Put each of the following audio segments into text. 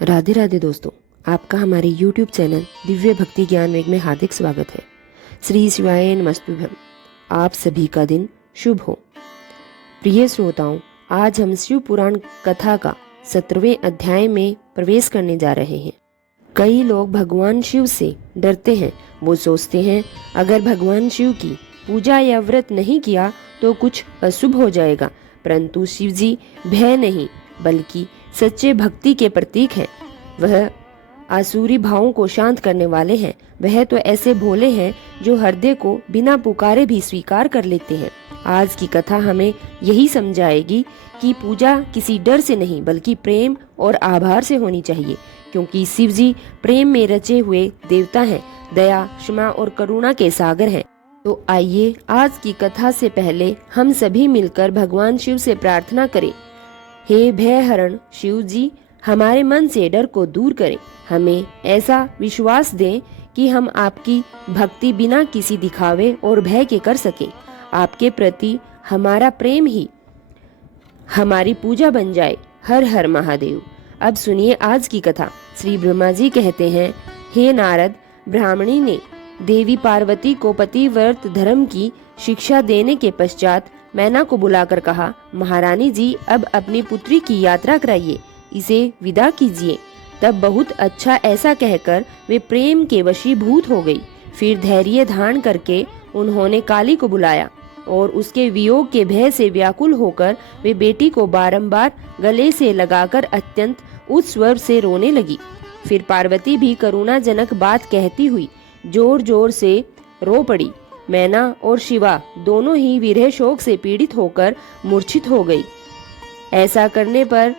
राधे राधे दोस्तों, आपका हमारे YouTube चैनल दिव्य भक्ति ज्ञान वेग में हार्दिक स्वागत है। श्री शिवाय नमस्तुभ्यम। आप सभी का दिन शुभ हो। प्रिय श्रोताओं, आज हम शिव पुराण कथा का 17वें अध्याय में प्रवेश करने जा रहे हैं। कई लोग भगवान शिव से डरते हैं। वो सोचते हैं अगर भगवान शिव की पूजा या व्रत नहीं किया तो कुछ अशुभ हो जाएगा, परंतु शिव जी भय नहीं बल्कि सच्चे भक्ति के प्रतीक हैं। वह आसुरी भावों को शांत करने वाले हैं। वह तो ऐसे भोले हैं जो हृदय को बिना पुकारे भी स्वीकार कर लेते हैं। आज की कथा हमें यही समझाएगी कि पूजा किसी डर से नहीं बल्कि प्रेम और आभार से होनी चाहिए, क्योंकि शिव जी प्रेम में रचे हुए देवता हैं, दया, क्षमा और करुणा के सागर हैं। तो आइए आज की कथा से पहले हम सभी मिलकर भगवान शिव से प्रार्थना करें। हे भय हरण शिव जी, हमारे मन से डर को दूर करें। हमें ऐसा विश्वास दें कि हम आपकी भक्ति बिना किसी दिखावे और भय के कर सकें। आपके प्रति हमारा प्रेम ही हमारी पूजा बन जाए। हर हर महादेव। अब सुनिए आज की कथा। श्री ब्रह्मा जी कहते हैं, हे नारद, ब्राह्मणी ने देवी पार्वती को पतिव्रत धर्म की शिक्षा देने के पश्चात मैना को बुलाकर कहा, महारानी जी, अब अपनी पुत्री की यात्रा कराइए, इसे विदा कीजिए। तब बहुत अच्छा ऐसा कहकर वे प्रेम के वशीभूत हो गई। फिर धैर्य धारण करके उन्होंने काली को बुलाया और उसके वियोग के भय से व्याकुल होकर वे बेटी को बारंबार गले से लगाकर अत्यंत उच्च स्वर से रोने लगी। फिर पार्वती भी करुणाजनक बात कहती हुई जोर जोर से रो पड़ी। मैना और शिवा दोनों ही विरह शोक से पीड़ित होकर मूर्छित हो गई। ऐसा करने पर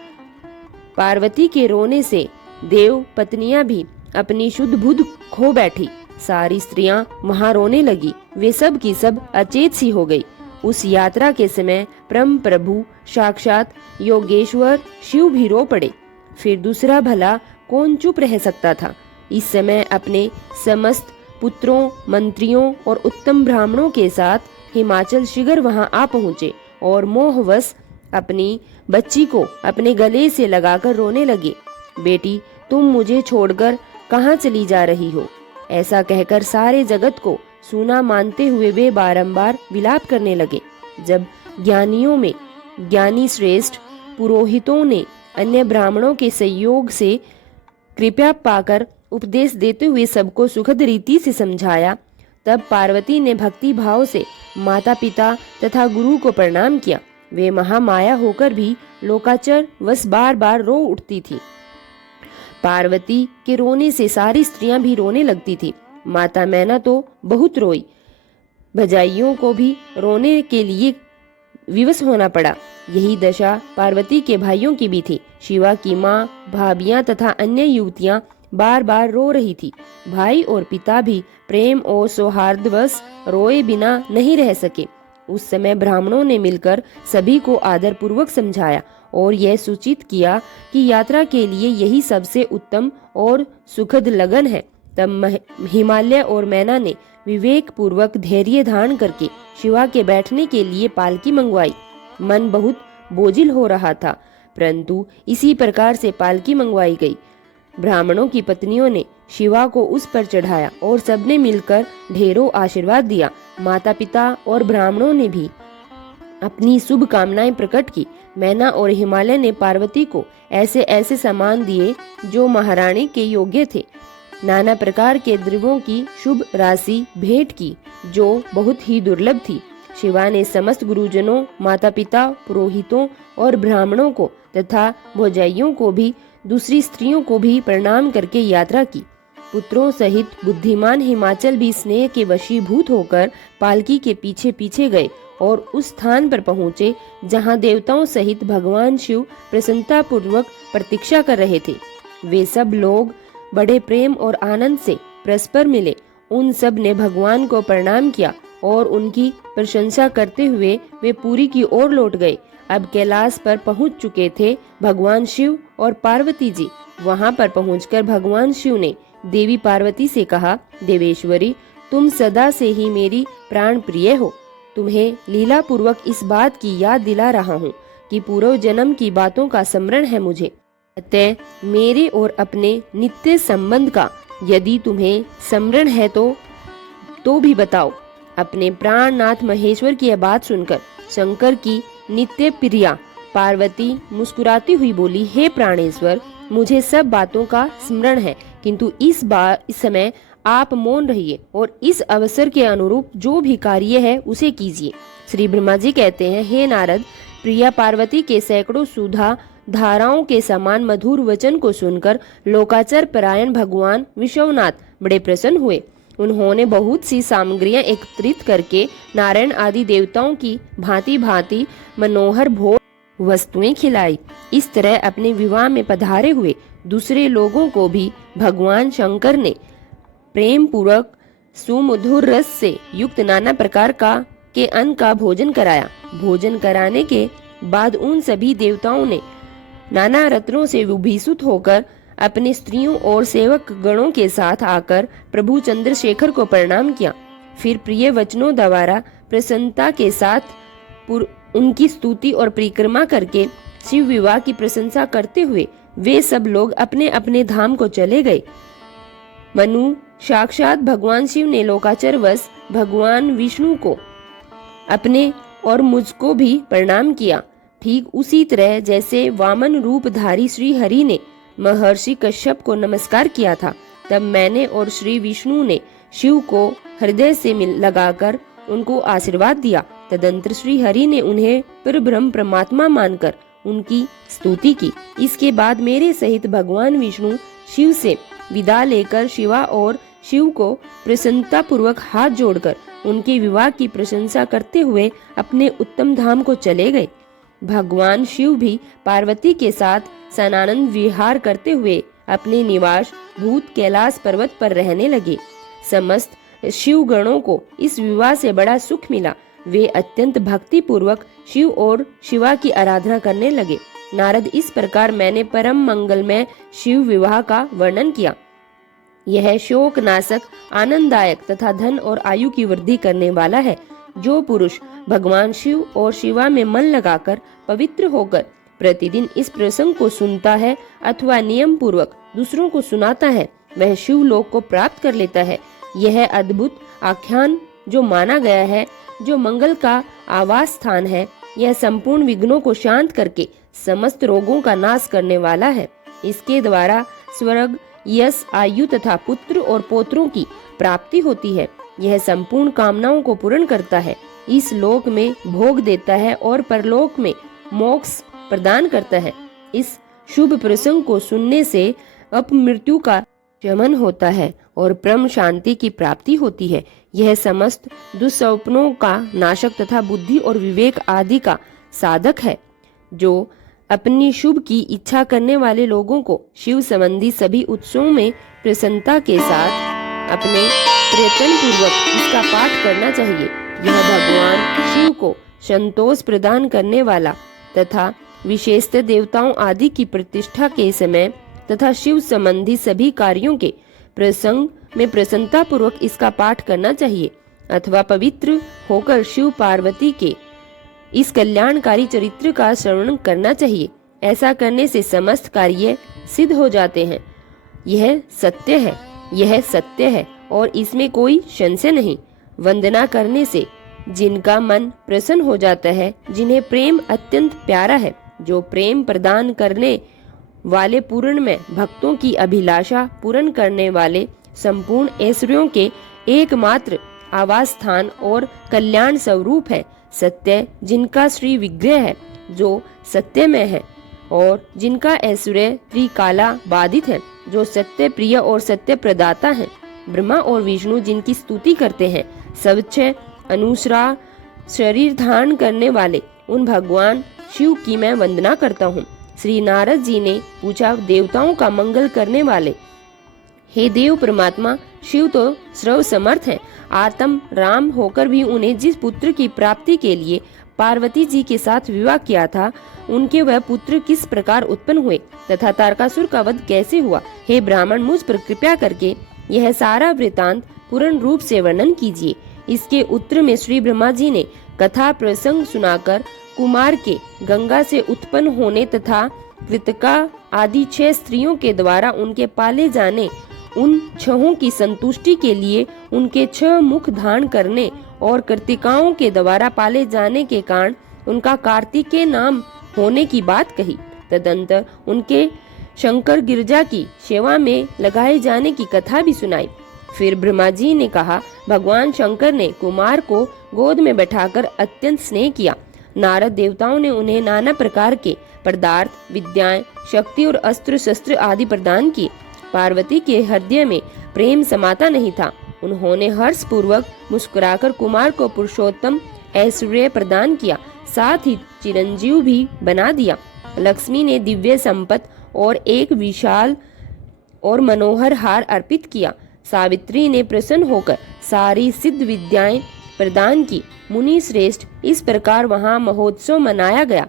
पार्वती के रोने से देव पत्नियां भी अपनी शुद्ध बुद्ध खो बैठी। सारी स्त्रियां वहां रोने लगी। वे सब की सब अचेत सी हो गई। उस यात्रा के समय परम प्रभु साक्षात योगेश्वर शिव भी रो पड़े। फिर दूसरा भला कौन चुप रह सकता था। इस समय अपने समस्त पुत्रों, मंत्रियों और उत्तम ब्राह्मणों के साथ हिमाचल शिखर वहां आ पहुंचे और मोहवश अपनी बच्ची को अपने गले से लगाकर रोने लगे। बेटी, तुम मुझे छोड़कर कहाँ चली जा रही हो? ऐसा कहकर सारे जगत को सूना मानते हुए वे बारंबार विलाप करने लगे। जब ज्ञानियों में ज्ञानी श्रेष्ठ पुरोहितों ने अन्य ब्राह्मणों के सहयोग से कृपया पाकर उपदेश देते हुए सबको सुखद रीति से समझाया, तब पार्वती ने भक्ति भाव से माता पिता तथा गुरु को प्रणाम किया। वे महामाया होकर भी लोकाचर वश बार बार रो उठती थी। पार्वती के रोने से सारी स्त्रियां भी रोने लगती थी। माता मैना तो बहुत रोई। भजाइयों को भी रोने के लिए विवश होना पड़ा। यही दशा पार्वती के भाइयों की भी थी। शिवा की माँ, भाभियां तथा अन्य युवतियां बार बार रो रही थी। भाई और पिता भी प्रेम और सौहार्दवश रोए बिना नहीं रह सके। उस समय ब्राह्मणों ने मिलकर सभी को आदर पूर्वक समझाया और यह सूचित किया कि यात्रा के लिए यही सबसे उत्तम और सुखद लगन है। तब हिमालय और मैना ने विवेक पूर्वक धैर्य धारण करके शिवा के बैठने के लिए पालकी मंगवाई। मन बहुत बोझिल हो रहा था, परंतु इसी प्रकार से पालकी मंगवाई गई। ब्राह्मणों की पत्नियों ने शिवा को उस पर चढ़ाया और सबने मिलकर ढेरों आशीर्वाद दिया। माता पिता और ब्राह्मणों ने भी अपनी शुभ कामनाएं प्रकट की। मैना और हिमालय ने पार्वती को ऐसे ऐसे सामान दिए जो महारानी के योग्य थे। नाना प्रकार के द्रव्यों की शुभ राशि भेंट की जो बहुत ही दुर्लभ थी। शिवा ने समस्त गुरुजनों, माता पिता, पुरोहितों और ब्राह्मणों को तथा भोजाइयों को भी, दूसरी स्त्रियों को भी प्रणाम करके यात्रा की। पुत्रों सहित बुद्धिमान हिमाचल भी स्नेह के वशीभूत होकर पालकी के पीछे पीछे गए और उस स्थान पर पहुंचे जहां देवताओं सहित भगवान शिव प्रसन्नता पूर्वक प्रतीक्षा कर रहे थे। वे सब लोग बड़े प्रेम और आनंद से परस्पर मिले। उन सब ने भगवान को प्रणाम किया और उनकी प्रशंसा करते हुए वे पुरी की ओर लौट गए। अब कैलाश पर पहुंच चुके थे भगवान शिव और पार्वती जी। वहां पर पहुंचकर भगवान शिव ने देवी पार्वती से कहा, देवेश्वरी, तुम सदा से ही मेरी प्राण प्रिय हो। तुम्हें लीला पूर्वक इस बात की याद दिला रहा हूँ कि पूर्व जन्म की बातों का स्मरण है मुझे। अतः मेरे और अपने नित्य संबंध का यदि तुम्हें स्मरण है तो भी बताओ। अपने प्राणनाथ महेश्वर की यह बात सुनकर शंकर की नित्य प्रिया पार्वती मुस्कुराती हुई बोली, हे प्राणेश्वर, मुझे सब बातों का स्मरण है, किंतु इस समय आप मौन रहिए और इस अवसर के अनुरूप जो भी कार्य है उसे कीजिए। श्री ब्रह्मा जी कहते हैं, हे नारद, प्रिया पार्वती के सैकड़ों सुधा धाराओं के समान मधुर वचन को सुनकर लोकाचार परायण भगवान विश्वनाथ बड़े प्रसन्न हुए। उन्होंने बहुत सी सामग्रियां एकत्रित करके नारायण आदि देवताओं की भांति भांति मनोहर भोग वस्तुएं खिलाई। इस तरह अपने विवाह में पधारे हुए दूसरे लोगों को भी भगवान शंकर ने प्रेम पूर्वक सुमधुर रस से युक्त नाना प्रकार के अन्न का भोजन कराया। भोजन कराने के बाद उन सभी देवताओं ने नाना रत्नों से विभूषित होकर अपने स्त्रियों और सेवक गणों के साथ आकर प्रभु चंद्रशेखर को प्रणाम किया। फिर प्रिय वचनों द्वारा प्रसन्नता के साथ उनकी स्तुति और परिक्रमा करके शिव विवाह की प्रशंसा करते हुए वे सब लोग अपने अपने धाम को चले गए। मनु साक्षात भगवान शिव ने लोकाचरवश भगवान विष्णु को अपने और मुझको भी प्रणाम किया। ठीक उसी तरह जैसे वामन रूपधारी श्री हरि ने महर्षि कश्यप को नमस्कार किया था, तब मैंने और श्री विष्णु ने शिव को हृदय से लगाकर उनको आशीर्वाद दिया। तदंतर श्री हरि ने उन्हें परब्रह्म परमात्मा मानकर उनकी स्तुति की। इसके बाद मेरे सहित भगवान विष्णु शिव से विदा लेकर शिवा और शिव को प्रसन्नता पूर्वक हाथ जोड़कर उनके विवाह की प्रशंसा करते हुए अपने उत्तम धाम को चले गए। भगवान शिव भी पार्वती के साथ सनानंद विहार करते हुए अपने निवास भूत कैलाश पर्वत पर रहने लगे। समस्त शिव गणों को इस विवाह से बड़ा सुख मिला। वे अत्यंत भक्ति पूर्वक शिव और शिवा की आराधना करने लगे। नारद, इस प्रकार मैंने परम मंगलमय शिव विवाह का वर्णन किया। यह शोक नाशक, आनंददायक तथा धन और आयु की वृद्धि करने वाला है। जो पुरुष भगवान शिव और शिवा में मन लगाकर पवित्र होकर प्रतिदिन इस प्रसंग को सुनता है अथवा नियम पूर्वक दूसरों को सुनाता है, वह शिव लोक को प्राप्त कर लेता है। यह अद्भुत आख्यान जो माना गया है, जो मंगल का आवास स्थान है, यह संपूर्ण विघ्नों को शांत करके समस्त रोगों का नाश करने वाला है। इसके द्वारा स्वर्ग, यश, आयु तथा पुत्र और पोत्रों की प्राप्ति होती है। यह संपूर्ण कामनाओं को पूर्ण करता है, इस लोक में भोग देता है और परलोक में मोक्ष प्रदान करता है। इस शुभ प्रसंग को सुनने से अपमृत्यु का शमन होता है और परम शांति की प्राप्ति होती है। यह समस्त दुस्वप्नों का नाशक तथा बुद्धि और विवेक आदि का साधक है। जो अपनी शुभ की इच्छा करने वाले लोगों को शिव संबंधी सभी उत्सवों में प्रसन्नता के साथ अपने प्रयत्न पूर्वक इसका पाठ करना चाहिए। यह भगवान शिव को संतोष प्रदान करने वाला तथा विशेषतः देवताओं आदि की प्रतिष्ठा के समय तथा शिव संबंधी सभी कार्यों के प्रसंग में प्रसन्नता पूर्वक इसका पाठ करना चाहिए अथवा पवित्र होकर शिव पार्वती के इस कल्याणकारी चरित्र का श्रवण करना चाहिए। ऐसा करने से समस्त कार्य सिद्ध हो जाते हैं। यह सत्य है और इसमें कोई संशय नहीं। वंदना करने से जिनका मन प्रसन्न हो जाता है, जिन्हें प्रेम अत्यंत प्यारा है, जो प्रेम प्रदान करने वाले पूर्ण में भक्तों की अभिलाषा पूर्ण करने वाले संपूर्ण ऐश्वर्यों के एकमात्र आवास स्थान और कल्याण स्वरूप है। सत्य जिनका श्री विग्रह है, जो सत्य में है और जिनका ऐश्वर्य त्रिकाला बाधित है, जो सत्य प्रिय और सत्य प्रदाता है। ब्रह्मा और विष्णु जिनकी स्तुति करते हैं, स्वच्छ अनुसरा शरीर धारण करने वाले उन भगवान शिव की मैं वंदना करता हूँ। श्री नारद जी ने पूछा, देवताओं का मंगल करने वाले हे देव परमात्मा, शिव तो सर्व समर्थ है। आत्म राम होकर भी उन्हें जिस पुत्र की प्राप्ति के लिए पार्वती जी के साथ विवाह किया था, उनके वह पुत्र किस प्रकार उत्पन्न हुए तथा तारकासुर का वध कैसे हुआ। हे ब्राह्मण, मुझ पर कृपा करके यह सारा वृतांत पूर्ण रूप से वर्णन कीजिए। इसके उत्तर में श्री ब्रह्मा जी ने कथा प्रसंग सुनाकर कुमार के गंगा से उत्पन्न होने तथा कृतिका आदि 6 स्त्रियों के द्वारा उनके पाले जाने, उन 6 की संतुष्टि के लिए उनके 6 मुख धारण करने और कृतिकाओं के द्वारा पाले जाने के कारण उनका कार्तिकेय नाम होने की बात कही। तदंतर उनके शंकर गिरजा की सेवा में लगाए जाने की कथा भी सुनाई। फिर ब्रह्मा जी ने कहा, भगवान शंकर ने कुमार को गोद में बैठाकर अत्यंत स्नेह किया। नारद देवताओं ने उन्हें नाना प्रकार के पदार्थ, विद्याएं, शक्ति और अस्त्र शस्त्र आदि प्रदान किए। पार्वती के हृदय में प्रेम समाता नहीं था। उन्होंने हर्ष पूर्वक मुस्कुराकर कुमार को पुरुषोत्तम ऐश्वर्य प्रदान किया, साथ ही चिरंजीव भी बना दिया। लक्ष्मी ने दिव्य संपत्ति और एक विशाल और मनोहर हार अर्पित किया। सावित्री ने प्रसन्न होकर सारी सिद्ध विद्याएं प्रदान की। मुनि श्रेष्ठ, इस प्रकार वहां महोत्सव मनाया गया।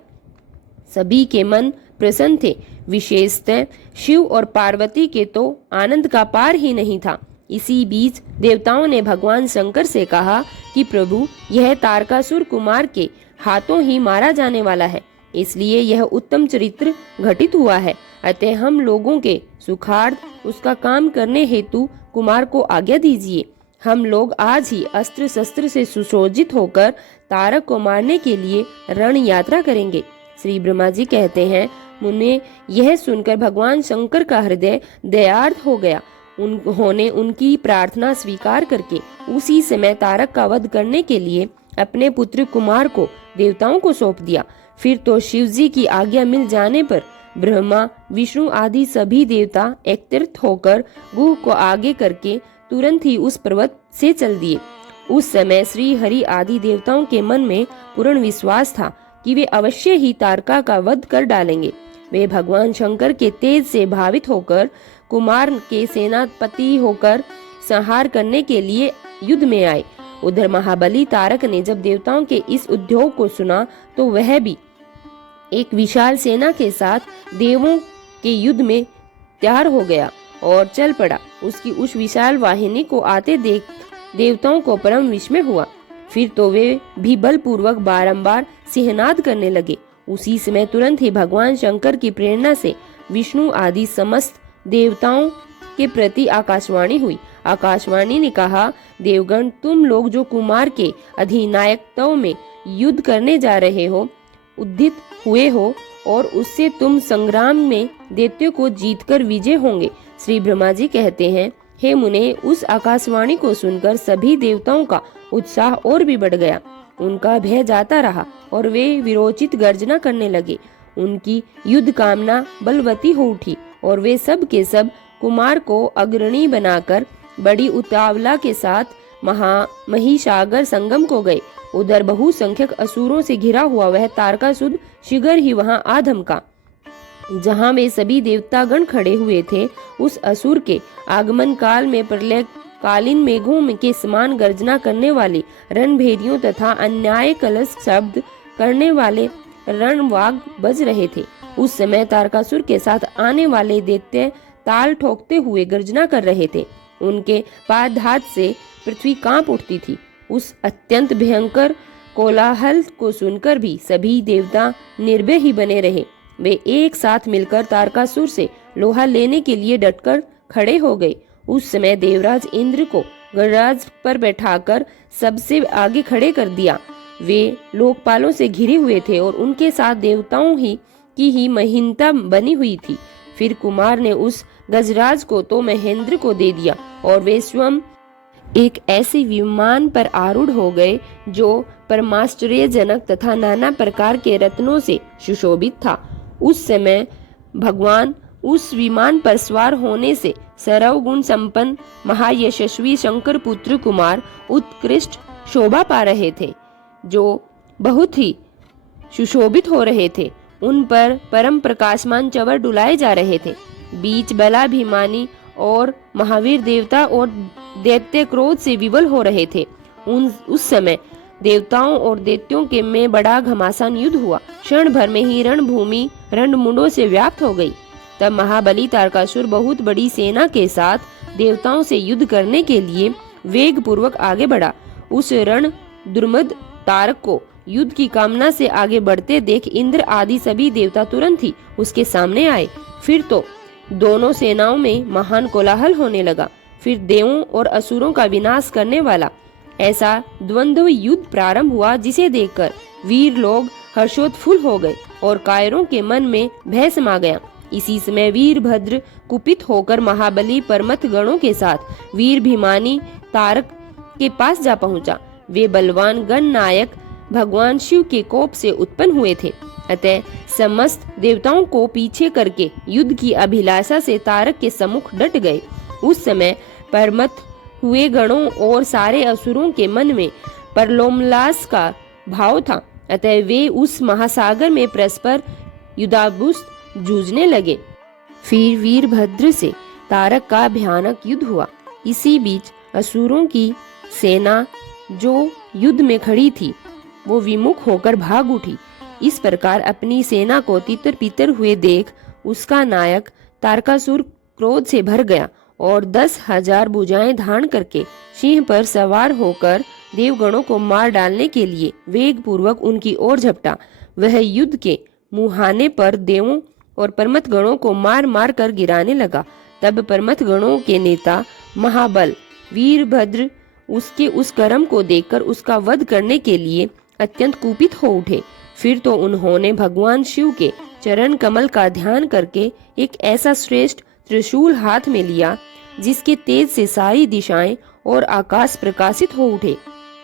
सभी के मन प्रसन्न थे। विशेषतः शिव और पार्वती के तो आनंद का पार ही नहीं था। इसी बीच देवताओं ने भगवान शंकर से कहा कि प्रभु, यह तारकासुर कुमार के हाथों ही मारा जाने वाला है, इसलिए यह उत्तम चरित्र घटित हुआ है। अतः हम लोगों के सुखार्थ उसका काम करने हेतु कुमार को आज्ञा दीजिए। हम लोग आज ही अस्त्र शस्त्र से सुसज्जित होकर तारक को मारने के लिए रण यात्रा करेंगे। श्री ब्रह्मा जी कहते हैं, मुने यह सुनकर भगवान शंकर का हृदय दयार्द हो गया। उन्होंने उनकी प्रार्थना स्वीकार करके उसी समय तारक का वध करने के लिए अपने पुत्र कुमार को देवताओं को सौंप दिया। फिर तो शिव जी की आज्ञा मिल जाने पर ब्रह्मा, विष्णु आदि सभी देवता एकत्रित होकर गुह को आगे करके तुरंत ही उस पर्वत से चल दिए। उस समय श्री हरि आदि देवताओं के मन में पूर्ण विश्वास था कि वे अवश्य ही तारका का वध कर डालेंगे। वे भगवान शंकर के तेज से भावित होकर कुमार के सेनापति होकर संहार करने के लिए युद्ध में आए। उधर महाबली तारक ने जब देवताओं के इस उद्योग को सुना तो वह भी एक विशाल सेना के साथ देवों के युद्ध में तैयार हो गया और चल पड़ा। उसकी उस विशाल वाहिनी को आते देख देवताओं को परम विस्मय हुआ। फिर तो वे भी बलपूर्वक बारंबार सिंहनाद करने लगे। उसी समय तुरंत ही भगवान शंकर की प्रेरणा से विष्णु आदि समस्त देवताओं के प्रति आकाशवाणी हुई। आकाशवाणी ने कहा, देवगण, तुम लोग जो कुमार के अधिनायकत्व में युद्ध करने जा रहे हो, उद्यत हुए हो और उससे तुम संग्राम में दैत्यों को जीतकर विजय होंगे। श्री ब्रह्मा जी कहते हैं, हे मुने, उस आकाशवाणी को सुनकर सभी देवताओं का उत्साह और भी बढ़ गया। उनका भय जाता रहा और वे विरोचित गर्जना करने लगे। उनकी युद्ध कामना बलवती हो उठी और वे सब के सब कुमार को अग्रणी बनाकर बड़ी उतावला के साथ महिसागर संगम को गए। उधर बहुसंख्यक असुरों से घिरा हुआ वह तारकासुर शीघ्र ही वहां आ धमका। जहां वे सभी देवतागण खड़े हुए थे, उस असुर के आगमन काल में प्रलय कालीन मेघों के समान गर्जना करने वाले रणभेरियों तथा अन्याय कलश शब्द करने वाले रणवाग बज रहे थे। उस समय तारकासुर के साथ आने वाले दैत्य ताल ठोकते हुए गर्जना कर रहे थे। उनके पादहात से पृथ्वी कांप उठती थी। उस अत्यंत भयंकर कोलाहल को सुनकर भी सभी देवता निर्भय ही बने रहे। वे एक साथ मिलकर तारकासुर से लोहा लेने के लिए डटकर खड़े हो गए। उस समय देवराज इंद्र को गणराज पर बैठाकर सबसे आगे खड़े कर दिया। वे लोकपालों से घिरे हुए थे और उनके साथ देवताओं की ही महिमता बनी हुई थी। फिर कुमार ने उस गजराज को तो महेंद्र को दे दिया और वे स्वयं एक ऐसे विमान पर आरूढ़ हो गए जो परमाश्चर्यजनक तथा नाना प्रकार के रत्नों से सुशोभित था। उस समय भगवान उस विमान पर सवार होने से सर्वगुण संपन्न महायशस्वी शंकर पुत्र कुमार उत्कृष्ट शोभा पा रहे थे, जो बहुत ही सुशोभित हो रहे थे। उन पर परम प्रकाशमान चवर डुलाए जा रहे थे। बीच बलाभिमानी और महावीर देवता और दैत्य क्रोध से विवल हो रहे थे। उस समय देवताओं और दैत्यों के में बड़ा घमासान युद्ध हुआ। क्षण भर में ही रणभूमि रणमुंडों से व्याप्त हो गई। तब महाबली तारकासुर बहुत बड़ी सेना के साथ देवताओं से युद्ध करने के लिए वेग पूर्वक आगे बढ़ा। उस रण दुर्मद तारक को युद्ध की कामना से आगे बढ़ते देख इंद्र आदि सभी देवता तुरंत ही उसके सामने आए। फिर तो दोनों सेनाओं में महान कोलाहल होने लगा। फिर देवों और असुरों का विनाश करने वाला ऐसा द्वंद्व युद्ध प्रारंभ हुआ, जिसे देखकर वीर लोग हर्षोत्फुल्ल हो गए और कायरों के मन में भय समा गया। इसी समय वीरभद्र कुपित होकर महाबली परमत गणों के साथ वीर भीमानी तारक के पास जा पहुंचा। वे बलवान गण नायक भगवान शिव के कोप से उत्पन्न हुए थे, अतः समस्त देवताओं को पीछे करके युद्ध की अभिलाषा से तारक के सम्मुख डट गए। उस समय परमत हुए गणों और सारे असुरों के मन में परलोमलास का भाव था, अतः वे उस महासागर में परस्पर युद्धाभ्युस जूझने लगे। फिर वीरभद्र से तारक का भयानक युद्ध हुआ। इसी बीच असुरों की सेना जो युद्ध में खड़ी थी वो विमुख होकर भाग उठी। इस प्रकार अपनी सेना को तितर पितर हुए देख उसका नायक तारकासुर क्रोध से भर गया और 10,000 भुजाएं धारण करके सिंह पर सवार होकर देवगणों को मार डालने के लिए वेग पूर्वक उनकी ओर झपटा। वह युद्ध के मुहाने पर देवों और परमत गणों को मार मार कर गिराने लगा। तब परमत गणों के नेता महाबल वीरभद्र उसके उस कर्म को देखकर उसका वध करने के लिए अत्यंत कुपित हो उठे। फिर तो उन्होंने भगवान शिव के चरण कमल का ध्यान करके एक ऐसा श्रेष्ठ त्रिशूल हाथ में लिया जिसके तेज से सारी दिशाएं और आकाश प्रकाशित हो उठे।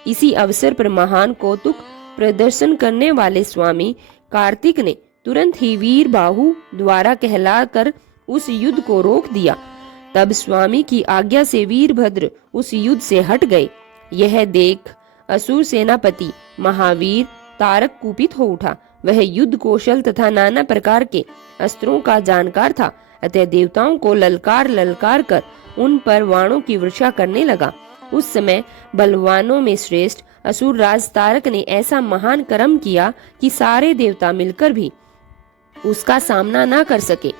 इसी अवसर पर महान कौतुक प्रदर्शन करने वाले स्वामी कार्तिक ने तुरंत ही वीर बाहु द्वारा कहलाकर उस युद्ध को रोक दिया। तब स्वामी की आज्ञा से वीरभद्र उस युद्ध से हट गए। यह देख असुर सेनापति महावीर तारक कुपित हो उठा। वह युद्ध कौशल तथा नाना प्रकार के अस्त्रों का जानकार था, अतः देवताओं को ललकार ललकार कर उन पर वाणों की वर्षा करने लगा। उस समय बलवानों में श्रेष्ठ असुर राज तारक ने ऐसा महान कर्म किया कि सारे देवता मिलकर भी उसका सामना न कर सके।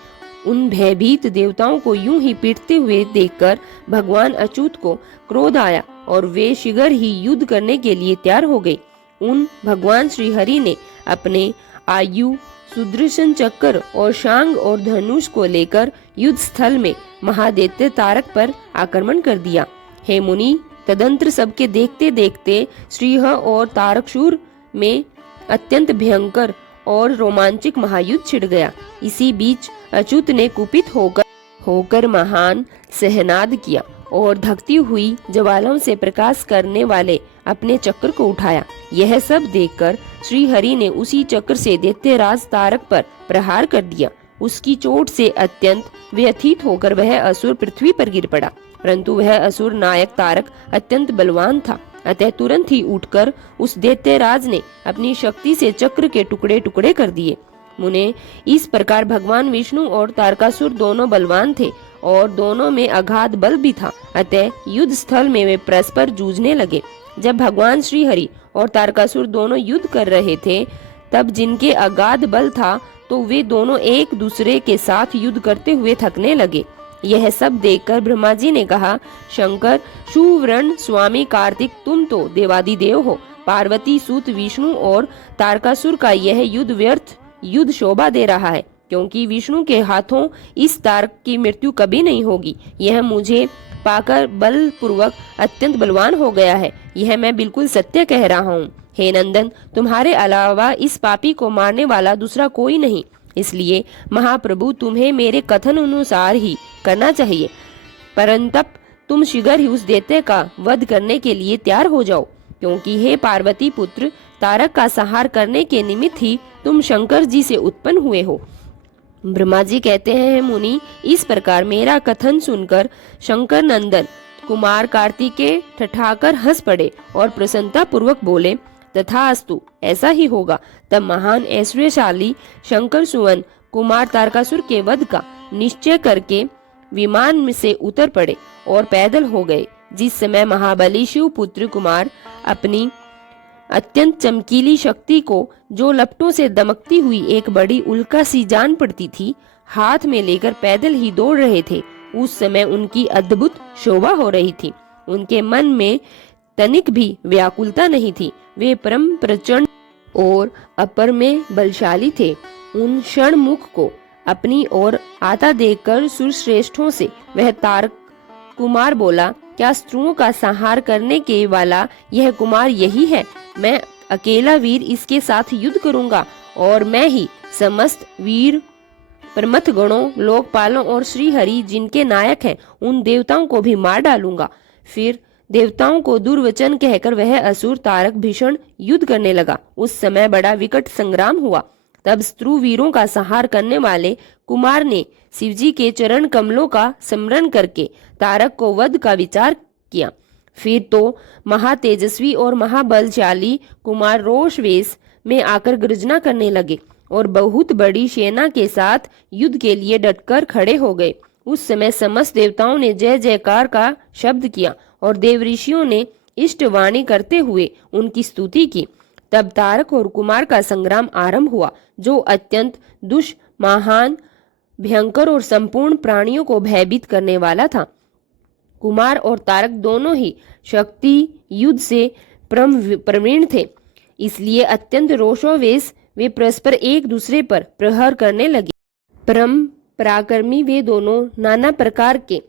उन भयभीत देवताओं को यूं ही पीटते हुए देखकर भगवान अच्युत को क्रोध आया और वे शीघ्र ही युद्ध करने के लिए तैयार हो गए। उन भगवान श्री हरि ने अपने आयु सुदर्शन चक्र और शांग और धनुष को लेकर युद्ध स्थल में महादैत्य तारक पर आक्रमण कर दिया। हे मुनि, तदंतर सबके देखते देखते श्रीह और तारकशूर में अत्यंत भयंकर और रोमांचक महायुद्ध छिड़ गया। इसी बीच अच्युत ने कुपित होकर महान सहनाद किया और धकती हुई ज्वालाओं से प्रकाश करने वाले अपने चक्र को उठाया। यह सब देखकर श्री हरि ने उसी चक्र से दैत्यराज तारक पर प्रहार कर दिया। उसकी चोट से अत्यंत व्यथित होकर वह असुर पृथ्वी पर गिर पड़ा, परंतु वह असुर नायक तारक अत्यंत बलवान था, अतः तुरंत ही उठकर उस दैत्यराज ने अपनी शक्ति से चक्र के टुकड़े टुकड़े कर दिए। मुने, इस प्रकार भगवान विष्णु और तारकासुर दोनों बलवान थे और दोनों में अगाध बल भी था, अतः युद्ध स्थल में वे परस्पर जूझने लगे। जब भगवान श्री हरि और तारकासुर दोनों युद्ध कर रहे थे, तब जिनके अगाध बल था तो वे दोनों एक दूसरे के साथ युद्ध करते हुए थकने लगे। यह सब देखकर ब्रह्मा जी ने कहा, शंकर, सुवर्ण स्वामी कार्तिक, तुम तो देवादिदेव हो। पार्वती सूत विष्णु और तारकासुर का यह युद्ध व्यर्थ युद्ध शोभा दे रहा है, क्योंकि विष्णु के हाथों इस तारक की मृत्यु कभी नहीं होगी। यह मुझे पाकर बलपूर्वक अत्यंत बलवान हो गया है, यह मैं बिल्कुल सत्य कह रहा हूँ। हे नंदन, तुम्हारे अलावा इस पापी को मारने वाला दूसरा कोई नहीं, इसलिए महाप्रभु तुम्हें मेरे कथन अनुसार ही करना चाहिए। परंतु तुम शीघ्र ही उस दैत्य का वध करने के लिए तैयार हो जाओ, क्योंकि हे पार्वती पुत्र, तारक का संहार करने के निमित्त ही तुम शंकर जी से उत्पन्न हुए हो। ब्रह्मा जी कहते हैं, मुनि, इस प्रकार मेरा कथन सुनकर शंकर नंदन कुमार कार्तिकेय ठठाकर हंस पड़े और प्रसन्नता पूर्वक बोले, तथास्तु, ऐसा ही होगा। तब महान ऐश्वर्यशाली शंकर सुवन कुमार तारकासुर के वध का निश्चय करके विमान में से उतर पड़े और पैदल हो गए। जिस समय महाबली शिव पुत्र कुमार अपनी अत्यंत चमकीली शक्ति को, जो लपटों से दमकती हुई एक बड़ी उल्का सी जान पड़ती थी, हाथ में लेकर पैदल ही दौड़ रहे थे, उस समय उनकी अद्भुत शोभा हो रही थी। उनके मन में तनिक भी व्याकुलता नहीं थी। वे परम प्रचंड और अपर में बलशाली थे। उन षणमुख को अपनी ओर आता देखकर सुरश्रेष्ठों से वह तारक कुमार बोला, क्या शत्रुओं का संहार करने के वाला यह कुमार यही है? मैं अकेला वीर इसके साथ युद्ध करूंगा और मैं ही समस्त वीर प्रमथ गणों, लोकपालों और श्री हरि जिनके नायक हैं उन देवताओं को भी मार डालूंगा। फिर देवताओं को दुर्वचन कहकर वह असुर तारक भीषण युद्ध करने लगा। उस समय बड़ा विकट संग्राम हुआ। तब शत्रु वीरों का संहार करने वाले कुमार ने शिवजी के चरण कमलों का स्मरण करके तारक को वध का विचार किया। फिर तो महातेजस्वी और महाबलशाली कुमार रोष वेश में आकर गर्जना करने लगे और बहुत बड़ी सेना के साथ युद्ध के लिए डटकर खड़े हो गए। उस समय समस्त देवताओं ने जय जयकार का शब्द किया और देवऋषियों ने इष्टवाणी करते हुए उनकी स्तुति की। तब तारक और कुमार का संग्राम आरंभ हुआ, जो अत्यंत महान, भयंकर और संपूर्ण प्राणियों को भयभीत करने वाला था। कुमार और तारक दोनों ही शक्ति युद्ध से प्रवीण थे, इसलिए अत्यंत रोषावेश वे परस्पर एक दूसरे पर प्रहार करने लगे। परम पराक्रमी वे दोनों नाना प्रकार के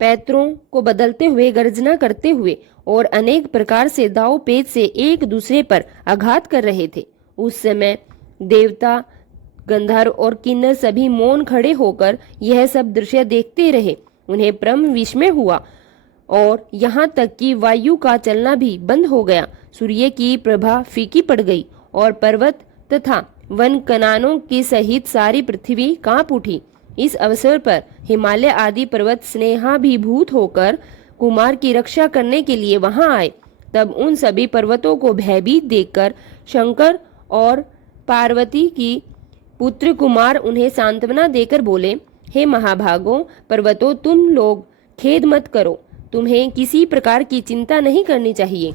पैतरों को बदलते हुए गर्जना करते हुए और अनेक प्रकार से दाव पेच से एक दूसरे पर आघात कर रहे थे। उस समय देवता, गंधर्व और किन्नर सभी मौन खड़े होकर यह सब दृश्य देखते रहे। उन्हें परम विस्मय हुआ और यहाँ तक कि वायु का चलना भी बंद हो गया। सूर्य की प्रभा फीकी पड़ गई और पर्वत तथा वन कनानों के सहित सारी पृथ्वी कांप उठी। इस अवसर पर हिमालय आदि पर्वत स्नेहाभिभूत होकर कुमार की रक्षा करने के लिए वहां आए। तब उन सभी पर्वतों को भयभीत देखकर शंकर और पार्वती की पुत्र कुमार उन्हें सांत्वना देकर बोले, हे महाभागों, पर्वतों, तुम लोग खेद मत करो, तुम्हें किसी प्रकार की चिंता नहीं करनी चाहिए।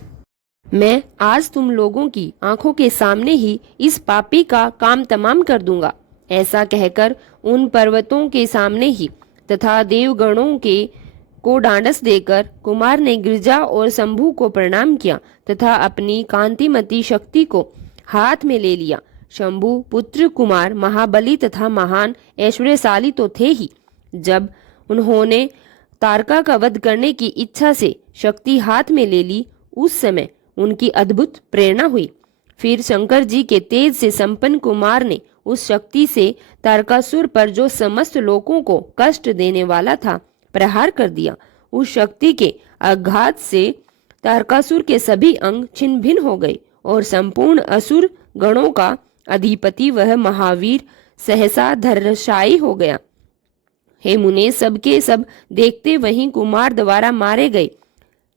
मैं आज तुम लोगों की आंखों के सामने ही इस पापी का काम तमाम कर दूंगा। ऐसा कहकर उन पर्वतों के सामने ही तथा देवगणों के को डांडस देकर कुमार ने गिरजा और शंभु को प्रणाम किया तथा अपनी कांतिमती शक्ति को हाथ में ले लिया। शंभु पुत्र कुमार महाबली तथा महान ऐश्वर्यशाली तो थे ही। जब उन्होंने तारका का वध करने की इच्छा से शक्ति हाथ में ले ली, उस समय उनकी अद्भुत प्रेरणा हुई। फिर शंकर जी के तेज से संपन्न कुमार ने उस शक्ति से तारकासुर पर, जो समस्त लोगों को कष्ट देने वाला था, प्रहार कर दिया। उस शक्ति के आघात से तारकासुर के सभी अंग छिन्न भिन्न हो गए और संपूर्ण असुर गणों का अधिपति वह महावीर सहसा धर्मशायी हो गया। हे मुने, सबके सब देखते वहीं कुमार द्वारा मारे गए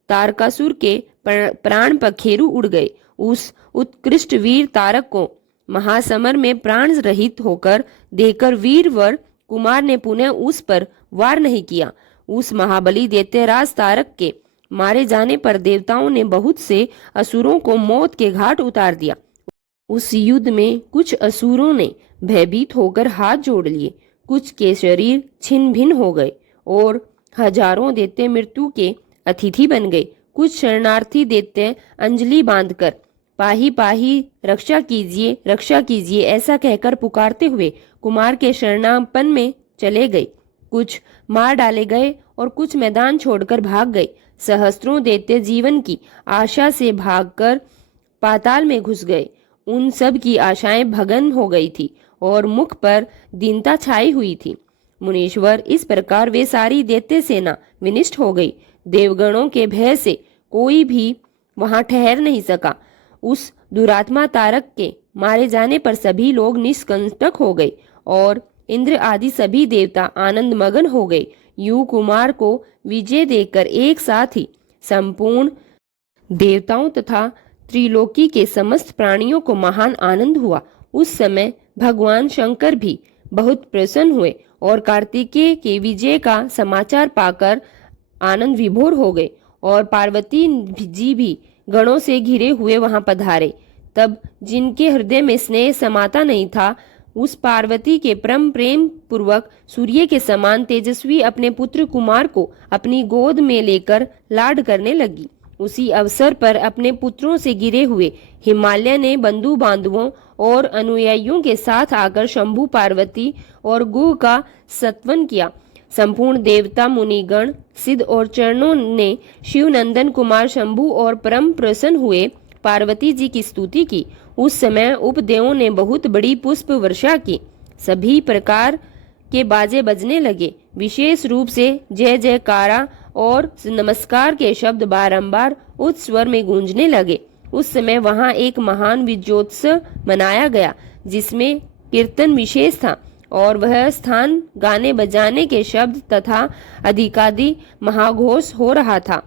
तारकासुर के प्राण पखेरु उड़ गए। उस उत्कृष्ट वीर तारक को महासमर में प्राण रहित होकर देखकर वीरवर कुमार ने पुनः उस पर वार नहीं किया। उस महाबली दैत्यराज तारक के मारे जाने पर देवताओं ने बहुत से असुरों को मौत के घाट उतार दिया। उस युद्ध में कुछ असुरों ने भयभीत होकर हाथ जोड़ लिए, कुछ के शरीर छिन्न भिन्न हो गए और हजारों दैत्य मृत्यु के अतिथि बन गए। कुछ शरणार्थी दैत्य अंजलि बांधकर पाही पाही रक्षा कीजिए ऐसा कहकर पुकारते हुए कुमार के शरणापन में चले गए। कुछ मार डाले गए और कुछ मैदान छोड़कर भाग गए। सहस्त्रों दैत्य जीवन की आशा से भागकर पाताल में घुस गए। उन सब की आशाएं भगन हो गई थी और मुख पर दीनता छाई हुई थी। मुनीश्वर, इस प्रकार वे सारी दैत्य सेना विनिष्ट हो गई। देवगणों के भय से कोई भी वहां ठहर नहीं सका। उस दुरात्मा तारक के मारे जाने पर सभी लोग निष्कंटक हो गए और इंद्र आदि सभी देवता आनंद मगन हो गए। यू कुमार को विजय देकर एक साथ ही संपूर्ण देवताओं तथा त्रिलोकी के समस्त प्राणियों को महान आनंद हुआ। उस समय भगवान शंकर भी बहुत प्रसन्न हुए और कार्तिकेय के विजय का समाचार पाकर आनंद विभोर हो गए और पार्वती जी भी गणों से घिरे हुए वहां पधारे। तब जिनके हृदय में स्नेह समाता नहीं था, उस पार्वती के परम प्रेम पूर्वक सूर्य के समान तेजस्वी अपने पुत्र कुमार को अपनी गोद में लेकर लाड करने लगी। उसी अवसर पर अपने पुत्रों से गिरे हुए हिमालय ने बंधु बांधवों और अनुयायियों के साथ आकर शंभु, पार्वती और गुह का स्तवन किया। संपूर्ण देवता, मुनिगण, सिद्ध और चरणों ने शिव नंदन कुमार शंभु और परम प्रसन्न हुए पार्वती जी की स्तुति की। उस समय उपदेवों ने बहुत बड़ी पुष्प वर्षा की। सभी प्रकार के बाजे बजने लगे। विशेष रूप से जय जयकारा और नमस्कार के शब्द बारंबार उच्च स्वर में गूंजने लगे। उस समय वहां एक महान विजयोत्सव मनाया गया, जिसमें कीर्तन विशेष था और वह स्थान गाने बजाने के शब्द तथा अधिकादि महाघोष हो रहा था।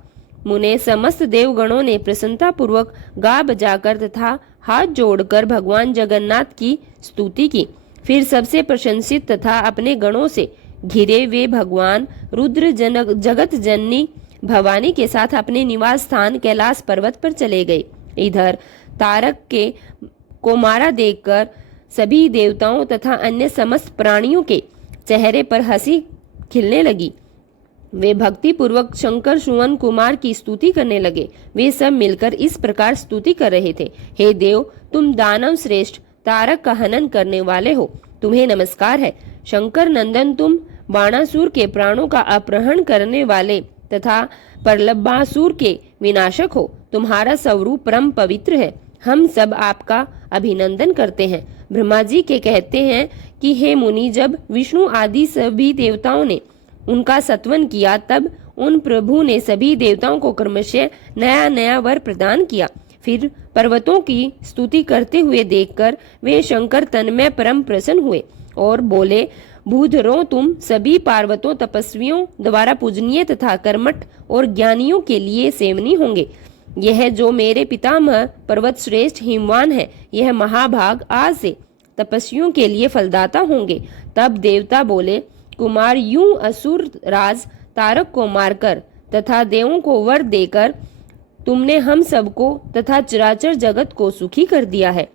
मुने समस्त देवगणों ने प्रसन्नता पूर्वक गा बजाकर तथा हाथ जोड़कर भगवान जगन्नाथ की स्तुति की। फिर सबसे प्रशंसित तथा अपने गणों से घिरे वे भगवान रुद्र जगत जननी भवानी के साथ अपने निवास स्थान कैलाश पर्वत पर चले गए। इधर तारक को मारा देखकर सभी देवताओं तथा अन्य समस्त प्राणियों के चेहरे पर हंसी खिलने लगी। वे भक्ति पूर्वक शंकर सुवन कुमार की स्तुति करने लगे। वे सब मिलकर इस प्रकार स्तुति कर रहे थे। हे देव, तुम दानव श्रेष्ठ तारक का हनन करने वाले हो, तुम्हें नमस्कार है। शंकर नंदन, तुम बाणासुर के प्राणों का अपहरण करने वाले तथा प्रलंबासुर के विनाशक हो। तुम्हारा स्वरूप परम पवित्र है। हम सब आपका अभिनंदन करते हैं। ब्रह्मा जी के कहते हैं कि हे मुनि, जब विष्णु आदि सभी देवताओं ने उनका स्तवन किया, तब उन प्रभु ने सभी देवताओं को क्रमशः नया नया वर प्रदान किया। फिर पर्वतों की स्तुति करते हुए देखकर वे शंकर तन्मय परम प्रसन्न हुए और बोले, भूधरों, तुम सभी पार्वतों तपस्वियों द्वारा पूजनीय तथा कर्मठ और ज्ञानियों के लिए सेवनी होंगे। यह जो मेरे पितामह पर्वत श्रेष्ठ हिमवान है, यह महाभाग आज से तपस्वियों के लिए फलदाता होंगे। तब देवता बोले, कुमार, यूं असुर राज तारक को मारकर तथा देवों को वर देकर तुमने हम सबको तथा चराचर जगत को सुखी कर दिया है।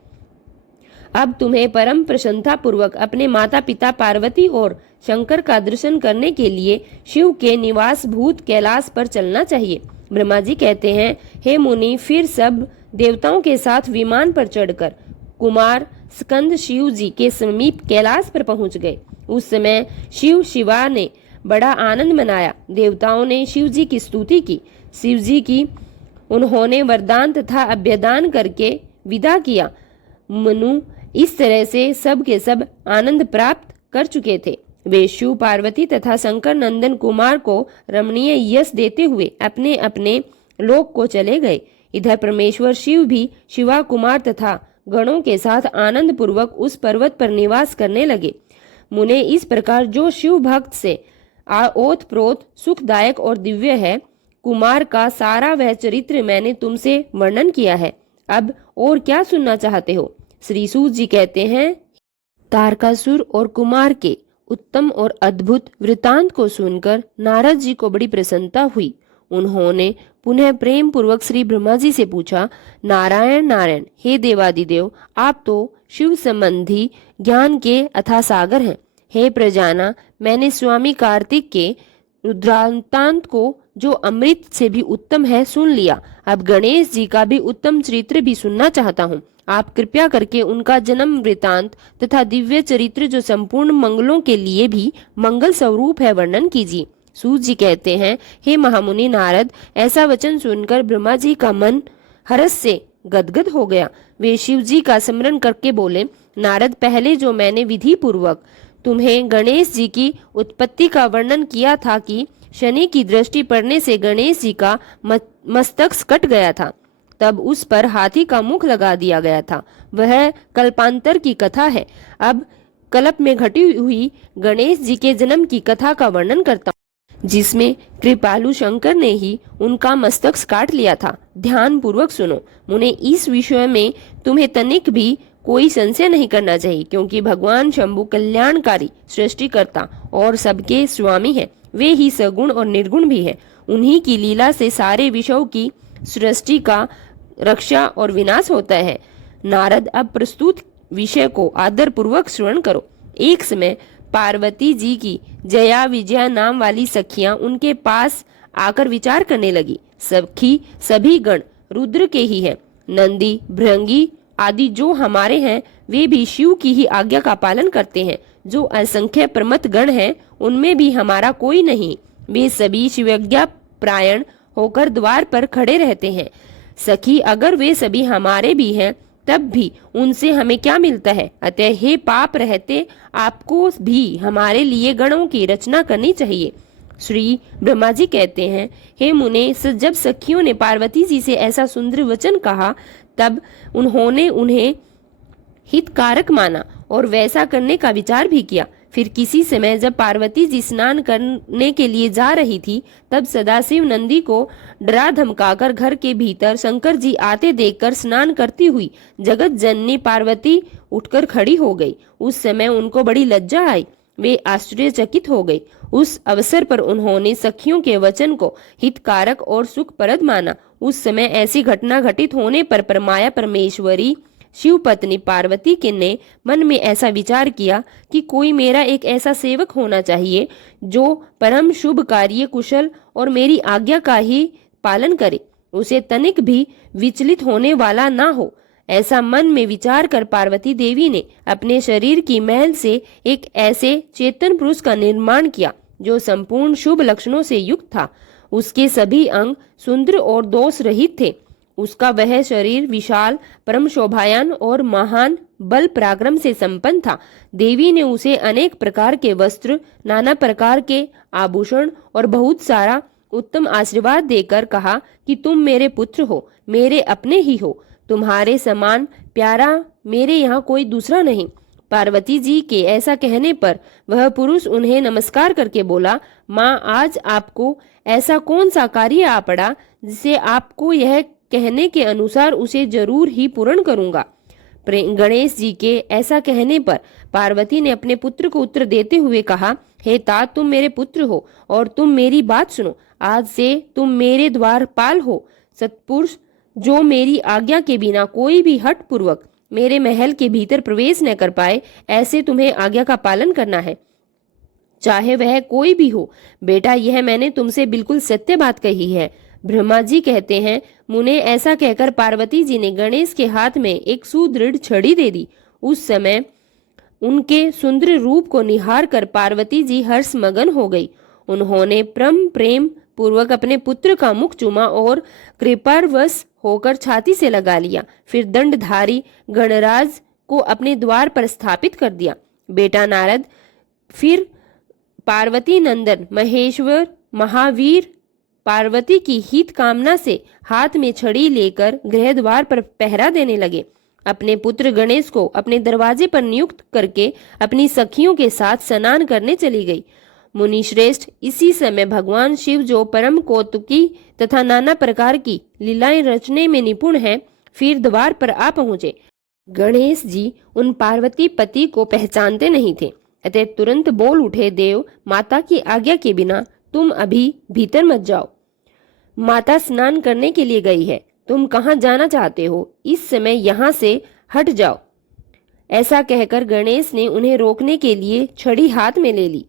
अब तुम्हें परम प्रसन्नता पूर्वक अपने माता पिता पार्वती और शंकर का दर्शन करने के लिए शिव के निवास भूत कैलाश पर चलना चाहिए। ब्रह्मा जी कहते हैं, हे मुनि, फिर सब देवताओं के साथ विमान पर चढ़कर कुमार स्कंद शिव जी के समीप कैलाश पर पहुंच गए। उस समय शिव शिवा ने बड़ा आनंद मनाया। देवताओं ने शिव जी की स्तुति की। शिव जी की उन्होंने वरदान तथा अभ्यदान करके विदा किया। मनु इस तरह से सब के सब आनंद प्राप्त कर चुके थे। वे शिव, पार्वती तथा शंकर नंदन कुमार को रमणीय यश देते हुए अपने अपने लोक को चले गए। इधर परमेश्वर शिव भी शिवा कुमार तथा गणों के साथ आनंद पूर्वक उस पर्वत पर निवास करने लगे। मुने, इस प्रकार जो शिव भक्त से ओत प्रोत सुखदायक और दिव्य है, कुमार का सारा वह चरित्र मैंने तुमसे वर्णन किया है। अब और क्या सुनना चाहते हो? श्री सूत जी कहते हैं, तारकासुर और कुमार के उत्तम और अद्भुत वृतांत को सुनकर नारद जी को बड़ी प्रसन्नता हुई। उन्होंने पुनः प्रेम पूर्वक श्री ब्रह्मा जी से पूछा, नारायण नारायण, हे देवादिदेव, आप तो शिव संबंधी ज्ञान के अथाह सागर हैं। हे प्रजाना, मैंने स्वामी कार्तिक के रुद्रांतांत को, जो अमृत से भी उत्तम है, सुन लिया। अब गणेश जी का भी उत्तम चरित्र भी सुनना चाहता हूँ। आप कृपया करके उनका जन्म वृतांत तथा दिव्य चरित्र, जो संपूर्ण मंगलों के लिए भी मंगल स्वरूप है, वर्णन कीजिए। सूत जी कहते हैं, हे महामुनि नारद, ऐसा वचन सुनकर ब्रह्मा जी का मन हर्ष से गदगद हो गया। वे शिव जी का स्मरण करके बोले, नारद, पहले जो मैंने विधि पूर्वक तुम्हें गणेश जी की उत्पत्ति का वर्णन किया था कि शनि की दृष्टि पड़ने से गणेश जी का मस्तक कट गया था, तब उस पर हाथी का मुख लगा दिया गया था, वह कल्पांतर की कथा है। अब कल्प में घटी हुई गणेश जी के जन्म की कथा का वर्णन करता हूँ, जिसमें कृपालु शंकर ने ही उनका मस्तक काट लिया था। ध्यान पूर्वक सुनो मुने, इस विषय में तुम्हें तनिक भी कोई संशय नहीं करना चाहिए, क्योंकि भगवान शंभु कल्याणकारी सृष्टिकर्ता और सबके स्वामी है। वे ही सगुण और निर्गुण भी है। उन्हीं की लीला से सारे विषयों की सृष्टि का रक्षा और विनाश होता है। नारद, अब प्रस्तुत विषय को आदर पूर्वक श्रवण करो। एक समय पार्वती जी की जया विजया नाम वाली सखियां उनके पास आकर विचार करने लगी। सभी गण रुद्र के ही हैं। नंदी, भृंगी आदि जो हमारे हैं, वे भी शिव की ही आज्ञा का पालन करते हैं। जो असंख्य प्रमथ गण हैं, उनमें भी हमारा कोई नहीं। वे सभी शिवज्ञा प्रायण होकर द्वार पर खड़े रहते हैं। सखी, अगर वे सभी हमारे भी हैं, तब भी उनसे हमें क्या मिलता है? अतः हे पाप रहते, आपको भी हमारे लिए गणों की रचना करनी चाहिए। श्री ब्रह्मा जी कहते हैं, हे मुने, जब सखियों ने पार्वती जी से ऐसा सुंदर वचन कहा, तब उन्होंने उन्हें हितकारक माना और वैसा करने का विचार भी किया। फिर किसी समय जब पार्वती जी स्नान करने के लिए जा रही थी, तब सदाशिव नंदी को डरा धमकाकर घर के भीतर शंकर जी आते देखकर स्नान करती हुई जगत जननी पार्वती उठकर खड़ी हो गई। उस समय उनको बड़ी लज्जा आई, वे आश्चर्यचकित हो गई। उस अवसर पर उन्होंने सखियों के वचन को हितकारक और सुखप्रद माना। उस समय ऐसी घटना घटित होने पर परमाया परमेश्वरी शिव पत्नी पार्वती के ने मन में ऐसा विचार किया कि कोई मेरा एक ऐसा सेवक होना चाहिए जो परम शुभ कार्य कुशल और मेरी आज्ञा का ही पालन करे, उसे तनिक भी विचलित होने वाला ना हो। ऐसा मन में विचार कर पार्वती देवी ने अपने शरीर की मैल से एक ऐसे चेतन पुरुष का निर्माण किया जो संपूर्ण शुभ लक्षणों से युक्त था। उसके सभी अंग सुंदर और दोष रहित थे। उसका वह शरीर विशाल, परम शोभायान और महान बल पराक्रम से संपन्न था। देवी ने उसे अनेक प्रकार के वस्त्र, नाना प्रकार के आभूषण और बहुत सारा उत्तम आशीर्वाद देकर कहा कि तुम मेरे पुत्र हो, मेरे अपने ही हो। तुम्हारे समान प्यारा मेरे यहाँ कोई दूसरा नहीं। पार्वती जी के ऐसा कहने पर वह पुरुष उन्हें नमस्कार करके बोला, माँ, आज आपको ऐसा कौन सा कार्य आ पड़ा जिसे आपको यह कहने के अनुसार उसे जरूर ही पूर्ण करूंगा। गणेश जी के ऐसा कहने पर पार्वती ने अपने पुत्र को उत्तर देते हुए कहा, हे तात, तुम मेरे पुत्र हो और तुम मेरी बात सुनो। आज से तुम मेरे द्वारपाल हो। सत्पुरुष जो मेरी आज्ञा के बिना कोई भी हठ पूर्वक मेरे महल के भीतर प्रवेश न कर पाए, ऐसे तुम्हें आज्ञा का पालन करना है, चाहे वह कोई भी हो। बेटा, यह मैंने तुमसे बिल्कुल सत्य बात कही है। ब्रह्मा जी कहते हैं, मुने, ऐसा कहकर पार्वती जी ने गणेश के हाथ में एक सुदृढ़ छड़ी दे दी। उस समय उनके सुंदर रूप को निहार कर पार्वती जी हर्ष मगन हो गई। उन्होंने परम प्रेम पूर्वक अपने पुत्र का मुख चूमा और कृपावश होकर छाती से लगा लिया। फिर दंडधारी गणराज को अपने द्वार पर स्थापित कर दिया। बेटा नारद, फिर पार्वती नंदन महेश्वर महावीर पार्वती की हित कामना से हाथ में छड़ी लेकर गृह द्वार पर पहरा देने लगे। अपने पुत्र गणेश को अपने दरवाजे पर नियुक्त करके अपनी सखियों के साथ स्नान करने चली गई। मुनि श्रेष्ठ, इसी समय भगवान शिव, जो परम कौतुकी तथा नाना प्रकार की लीलाएं रचने में निपुण हैं, फिर द्वार पर आ पहुंचे। गणेश जी उन पार्वती पति को पहचानते नहीं थे, अतः तुरंत बोल उठे, देव, माता की आज्ञा के बिना तुम अभी भीतर मत जाओ। माता स्नान करने के लिए गई है, तुम कहाँ जाना चाहते हो? इस समय यहाँ से हट जाओ। ऐसा कहकर गणेश ने उन्हें रोकने के लिए छड़ी हाथ में ले ली।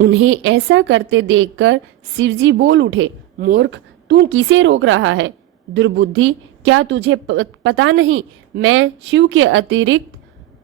उन्हें ऐसा करते देखकर शिवजी बोल उठे, मूर्ख, तू किसे रोक रहा है? दुर्बुद्धि, क्या तुझे पता नहीं मैं शिव के अतिरिक्त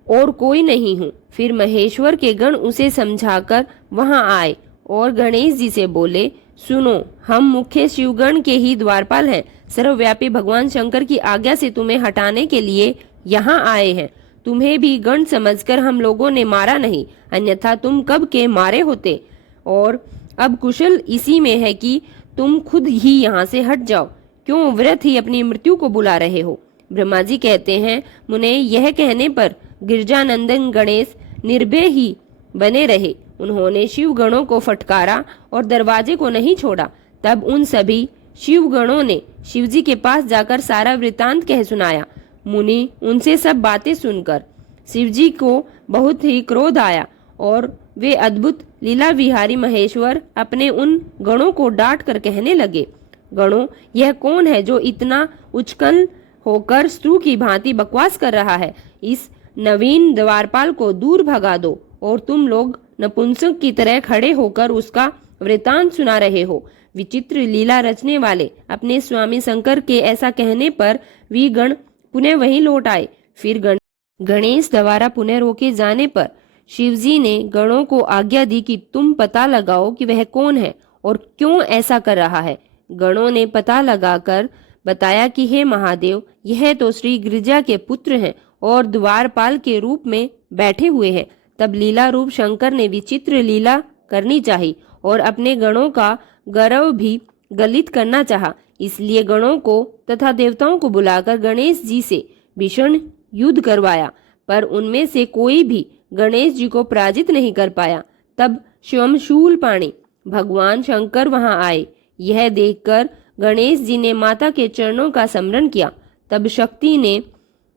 और कोई नहीं हूँ? फिर महेश्वर के गण उसे समझाकर वहां आए और गणेश जी से बोले, सुनो, हम मुख्य शिवगण के ही द्वारपाल हैं। सर्वव्यापी भगवान शंकर की आज्ञा से तुम्हें हटाने के लिए यहाँ आए हैं। तुम्हें भी गण समझकर हम लोगों ने मारा नहीं, अन्यथा तुम कब के मारे होते। और अब कुशल इसी में है कि तुम खुद ही यहाँ से हट जाओ। क्यों व्यर्थ ही अपनी मृत्यु को बुला रहे हो? ब्रह्मा जी कहते हैं, मुने, यह कहने पर गिरजानंदन गणेश निर्भय ही बने रहे। उन्होंने शिव गणों को फटकारा और दरवाजे को नहीं छोड़ा। तब उन सभी शिव गणों ने शिवजी के पास जाकर सारा वृतांत कह सुनाया। मुनि उनसे सब बातें सुनकर शिवजी को बहुत ही क्रोध आया और वे अद्भुत लीला विहारी महेश्वर अपने उन गणों को डांट कर कहने लगे, गणों, यह कौन है जो इतना उचकल होकर स्त्रु की भांति बकवास कर रहा है? इस नवीन द्वारपाल को दूर भगा दो। और तुम लोग नपुंसक की तरह खड़े होकर उसका वृतांत सुना रहे हो। विचित्र लीला रचने वाले अपने स्वामी शंकर के ऐसा कहने पर वी गण पुनः वहीं लौट आए। फिर गण गणेश द्वारा पुनः रोके जाने पर शिवजी ने गणों को आज्ञा दी कि तुम पता लगाओ कि वह कौन है और क्यों ऐसा कर रहा है। गणों ने पता लगाकर बताया कि हे महादेव, यह तो श्री गिरिजा के पुत्र हैं और द्वारपाल के रूप में बैठे हुए हैं। तब लीला रूप शंकर ने विचित्र लीला करनी चाहिए और अपने गणों का गौरव भी गलित करना चाहा। इसलिए गणों को तथा देवताओं को बुलाकर गणेश जी से भीषण युद्ध करवाया, पर उनमें से कोई भी गणेश जी को पराजित नहीं कर पाया। तब स्वयं शूलपाणी भगवान शंकर वहां आए। यह देखकर गणेश जी ने माता के चरणों का स्मरण किया। तब शक्ति ने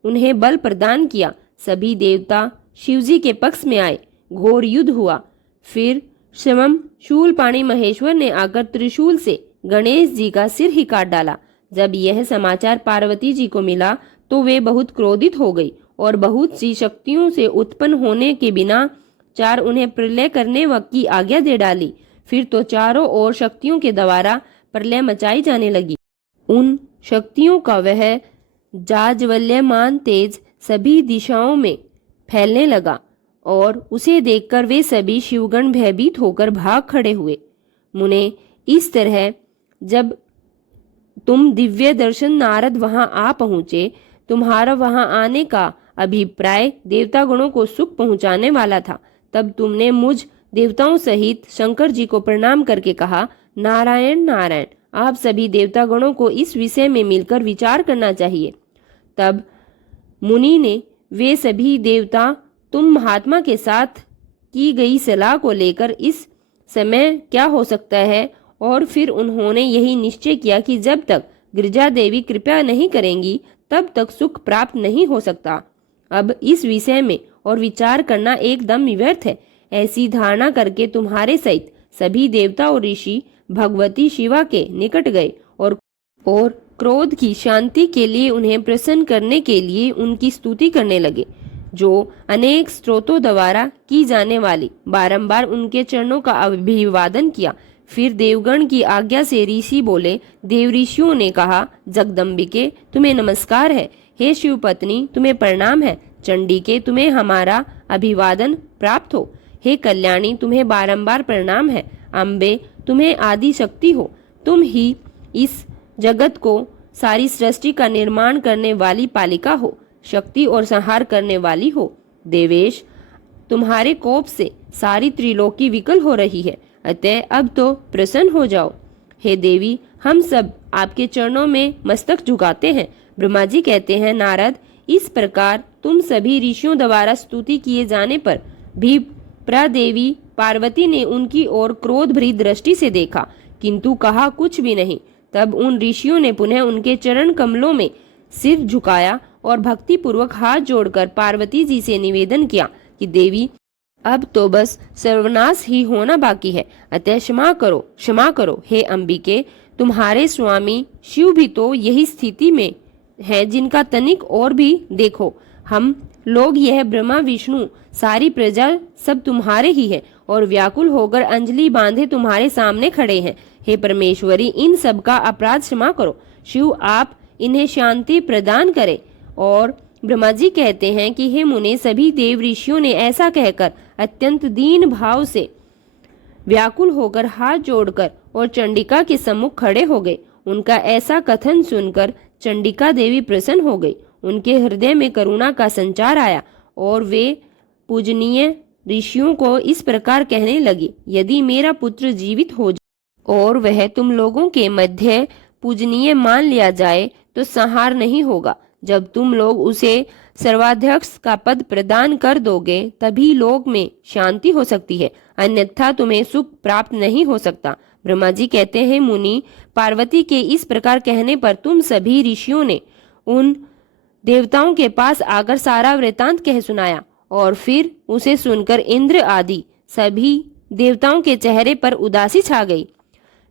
उन्हें बल प्रदान किया। सभी देवता शिवजी के पक्ष में आए। घोर युद्ध हुआ। फिर स्वयं शूलपाणी महेश्वर ने आकर त्रिशूल से गणेश जी का सिर ही काट डाला। जब यह समाचार पार्वती जी को मिला तो वे बहुत क्रोधित हो गई और बहुत सी शक्तियों से उत्पन्न होने के बिना चार उन्हें प्रलय करने की आज्ञा दे डाली। फिर तो चारों ओर शक्तियों के द्वारा प्रलय मचाई जाने लगी। उन शक्तियों का वह जाज्वल्यमान तेज सभी दिशाओं में फैलने लगा और उसे देखकर वे सभी शिवगण भयभीत होकर भाग खड़े हुए। मुने, इस तरह जब तुम दिव्य दर्शन नारद वहां आ पहुंचे, तुम्हारा वहां आने का अभिप्राय देवता गणों को सुख पहुंचाने वाला था। तब तुमने मुझ देवताओं सहित शंकर जी को प्रणाम करके कहा, नारायण नारायण। आप सभी देवता गणों को इस विषय में मिलकर विचार करना चाहिए। तब मुनि ने वे सभी देवता तुम महात्मा के साथ की गई सलाह को लेकर इस समय क्या हो सकता है, और फिर उन्होंने यही निश्चय किया कि जब तक गिरिजा देवी कृपा नहीं करेंगी तब तक सुख प्राप्त नहीं हो सकता। अब इस विषय में और विचार करना एकदम व्यर्थ है। ऐसी धारणा करके तुम्हारे सहित सभी देवता और ऋषि भगवती शिवा के निकट गए और क्रोध की शांति के लिए उन्हें प्रसन्न करने के लिए उनकी स्तुति करने लगे, जो अनेक स्त्रोतों द्वारा की जाने वाली। बारंबार उनके चरणों का अभिवादन किया। फिर देवगण की आज्ञा से ऋषि बोले। देव ऋषियों ने कहा, जगदम्बिके तुम्हें नमस्कार है। हे शिव पत्नी तुम्हें प्रणाम है। चंडिके तुम्हें हमारा अभिवादन प्राप्त हो। हे कल्याणी तुम्हें बारंबार प्रणाम है। अम्बे तुम्हें आदि शक्ति हो। तुम ही इस जगत को सारी सृष्टि का निर्माण करने वाली पालिका हो, शक्ति और संहार करने वाली हो। देवेश तुम्हारे कोप से सारी त्रिलोकी विकल हो रही है, अतः अब तो प्रसन्न हो जाओ। हे देवी, हम सब आपके चरणों में मस्तक झुकाते हैं। ब्रह्मा जी कहते हैं, नारद, इस प्रकार तुम सभी ऋषियों द्वारा स्तुति किए जाने पर भी प्रादेवी पार्वती ने उनकी ओर क्रोध भरी दृष्टि से देखा, किंतु कहा कुछ भी नहीं। तब उन ऋषियों ने पुनः उनके चरण कमलों में सिर झुकाया और भक्ति पूर्वक हाथ जोड़कर पार्वती जी से निवेदन किया कि देवी, अब तो बस सर्वनाश ही होना बाकी है, अतः क्षमा करो, क्षमा करो। हे अंबिके, तुम्हारे स्वामी शिव भी तो यही स्थिति में है, जिनका तनिक और भी देखो। हम लोग, यह ब्रह्मा विष्णु सारी प्रजा सब तुम्हारे ही है और व्याकुल होकर अंजलि बांधे तुम्हारे सामने खड़े हैं। हे परमेश्वरी, इन सब का अपराध क्षमा करो। शिव आप इन्हें शांति प्रदान करें। और ब्रह्मा जी कहते हैं कि हे मुने, सभी देव ऋषियों ने ऐसा कहकर अत्यंत दीन भाव से व्याकुल होकर हाथ जोड़कर और चंडिका के सम्मुख खड़े हो गए। उनका ऐसा कथन सुनकर चंडिका देवी प्रसन्न हो गई। उनके हृदय में करुणा का संचार आया और वे पूजनीय ऋषियों को इस प्रकार कहने लगी, यदि मेरा पुत्र जीवित हो जाए और वह तुम लोगों के मध्य पूजनीय मान लिया जाए तो संहार नहीं होगा। जब तुम लोग उसे सर्वाध्यक्ष का पद प्रदान कर दोगे तभी लोक में शांति हो सकती है, अन्यथा तुम्हें सुख प्राप्त नहीं हो सकता। ब्रह्मा जी कहते हैं, मुनि, पार्वती के इस प्रकार कहने पर तुम सभी ऋषियों ने उन देवताओं के पास आकर सारा वृतांत कह सुनाया और फिर उसे सुनकर इंद्र आदि सभी देवताओं के चेहरे पर उदासी छा गई।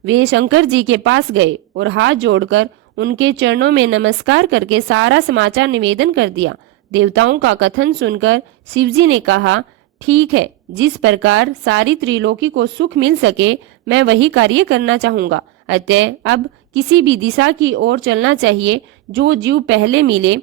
वे शंकर जी के पास गए और हाथ जोड़कर उनके चरणों में नमस्कार करके सारा समाचार निवेदन कर दिया। देवताओं का कथन सुनकर शिवजी ने कहा, ठीक है, जिस प्रकार सारी त्रिलोकी को सुख मिल सके मैं वही कार्य करना चाहूंगा। अतः अब किसी भी दिशा की ओर चलना चाहिए। जो जीव पहले मिले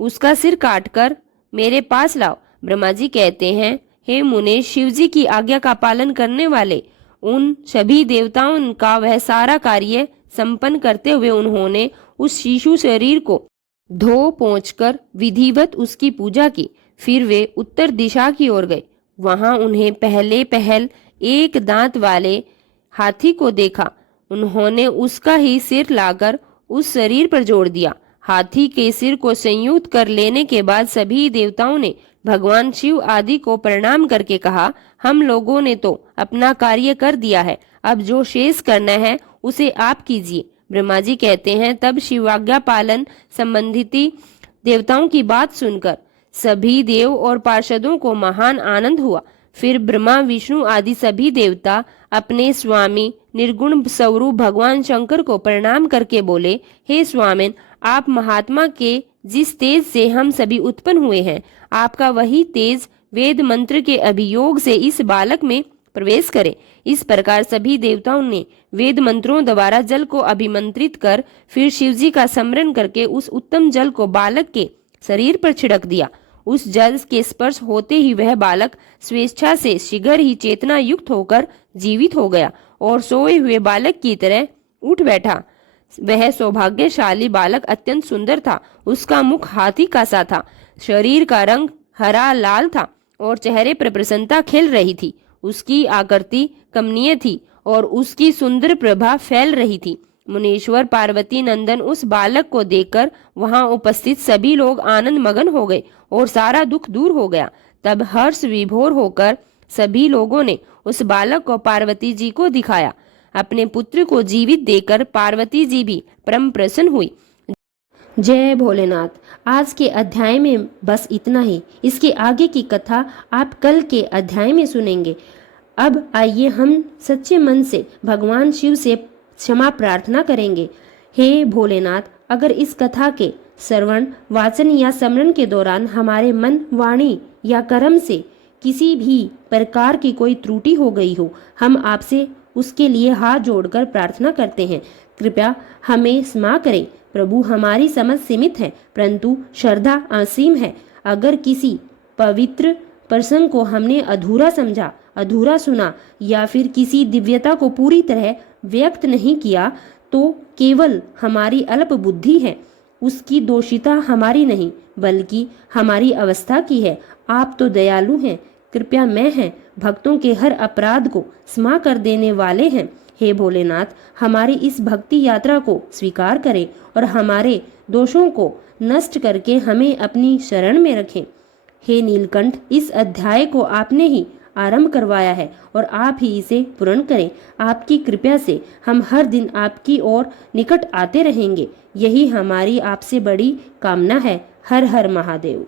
उसका सिर काटकर मेरे पास लाओ। ब्रह्मा जी कहते हैं, हे मुने, शिव जी की आज्ञा का पालन करने वाले उन सभी देवताओं का वह सारा कार्य संपन्न करते हुए उन्होंने उस शिशु शरीर को धो पोंछकर विधिवत उसकी पूजा की। फिर वे उत्तर दिशा की ओर गए। वहां उन्हें पहल एक दांत वाले हाथी को देखा। उन्होंने उसका ही सिर लाकर उस शरीर पर जोड़ दिया। हाथी के सिर को संयुक्त कर लेने के बाद सभी देवताओं ने भगवान शिव आदि को प्रणाम करके कहा, हम लोगों ने तो अपना कार्य कर दिया है, अब जो शेष करना है उसे आप कीजिए। ब्रह्मा जी कहते हैं, तब शिवाज्ञा पालन संबंधित देवताओं की बात सुनकर सभी देव और पार्षदों को महान आनंद हुआ। फिर ब्रह्मा विष्णु आदि सभी देवता अपने स्वामी निर्गुण स्वरूप भगवान शंकर को प्रणाम करके बोले, हे स्वामिन, आप महात्मा के जिस तेज से हम सभी उत्पन्न हुए हैं, आपका वही तेज वेद मंत्र के अभियोग से इस बालक में प्रवेश करे। इस प्रकार सभी देवताओं ने वेद मंत्रों द्वारा जल को अभिमंत्रित कर फिर शिवजी का स्मरण करके उस उत्तम जल को बालक के शरीर पर छिड़क दिया। उस जल के स्पर्श होते ही वह बालक स्वेच्छा से शीघ्र ही चेतना युक्त होकर जीवित हो गया और सोए हुए बालक की तरह उठ बैठा। वह सौभाग्यशाली बालक अत्यंत सुंदर था। उसका मुख हाथी का सा था, शरीर का रंग हरा लाल था और चेहरे पर प्रसन्नता खिल रही थी। उसकी आकृति कमनीय थी और उसकी सुंदर प्रभा फैल रही थी। मुनीश्वर पार्वती नंदन उस बालक को देखकर वहां उपस्थित सभी लोग आनंद मगन हो गए और सारा दुख दूर हो गया। तब हर्ष विभोर होकर सभी लोगों ने उस बालक को पार्वती जी को दिखाया। अपने पुत्र को जीवित देखकर पार्वती जी भी परम प्रसन्न हुई। जय भोलेनाथ। आज के अध्याय में बस इतना ही। इसके आगे की कथा आप कल के अध्याय में सुनेंगे। अब आइए हम सच्चे मन से भगवान शिव से क्षमा प्रार्थना करेंगे। हे भोलेनाथ, अगर इस कथा के श्रवण, वाचन या स्मरण के दौरान हमारे मन, वाणी या कर्म से किसी भी प्रकार की कोई त्रुटि हो गई हो, हम आपसे उसके लिए हाथ जोड़कर प्रार्थना करते हैं। कृपया हमें क्षमा करें। प्रभु, हमारी समझ सीमित है परंतु श्रद्धा असीम है। अगर किसी पवित्र प्रसंग को हमने अधूरा समझा, अधूरा सुना या फिर किसी दिव्यता को पूरी तरह व्यक्त नहीं किया तो केवल हमारी अल्प बुद्धि है। उसकी दोषिता हमारी नहीं बल्कि हमारी अवस्था की है। आप तो दयालु हैं, कृपया मैं हैं, भक्तों के हर अपराध को क्षमा कर देने वाले हैं। हे भोलेनाथ, हमारी इस भक्ति यात्रा को स्वीकार करें और हमारे दोषों को नष्ट करके हमें अपनी शरण में रखें। हे नीलकंठ, इस अध्याय को आपने ही आरंभ करवाया है और आप ही इसे पूर्ण करें। आपकी कृपा से हम हर दिन आपकी ओर निकट आते रहेंगे। यही हमारी आपसे बड़ी कामना है। हर हर महादेव।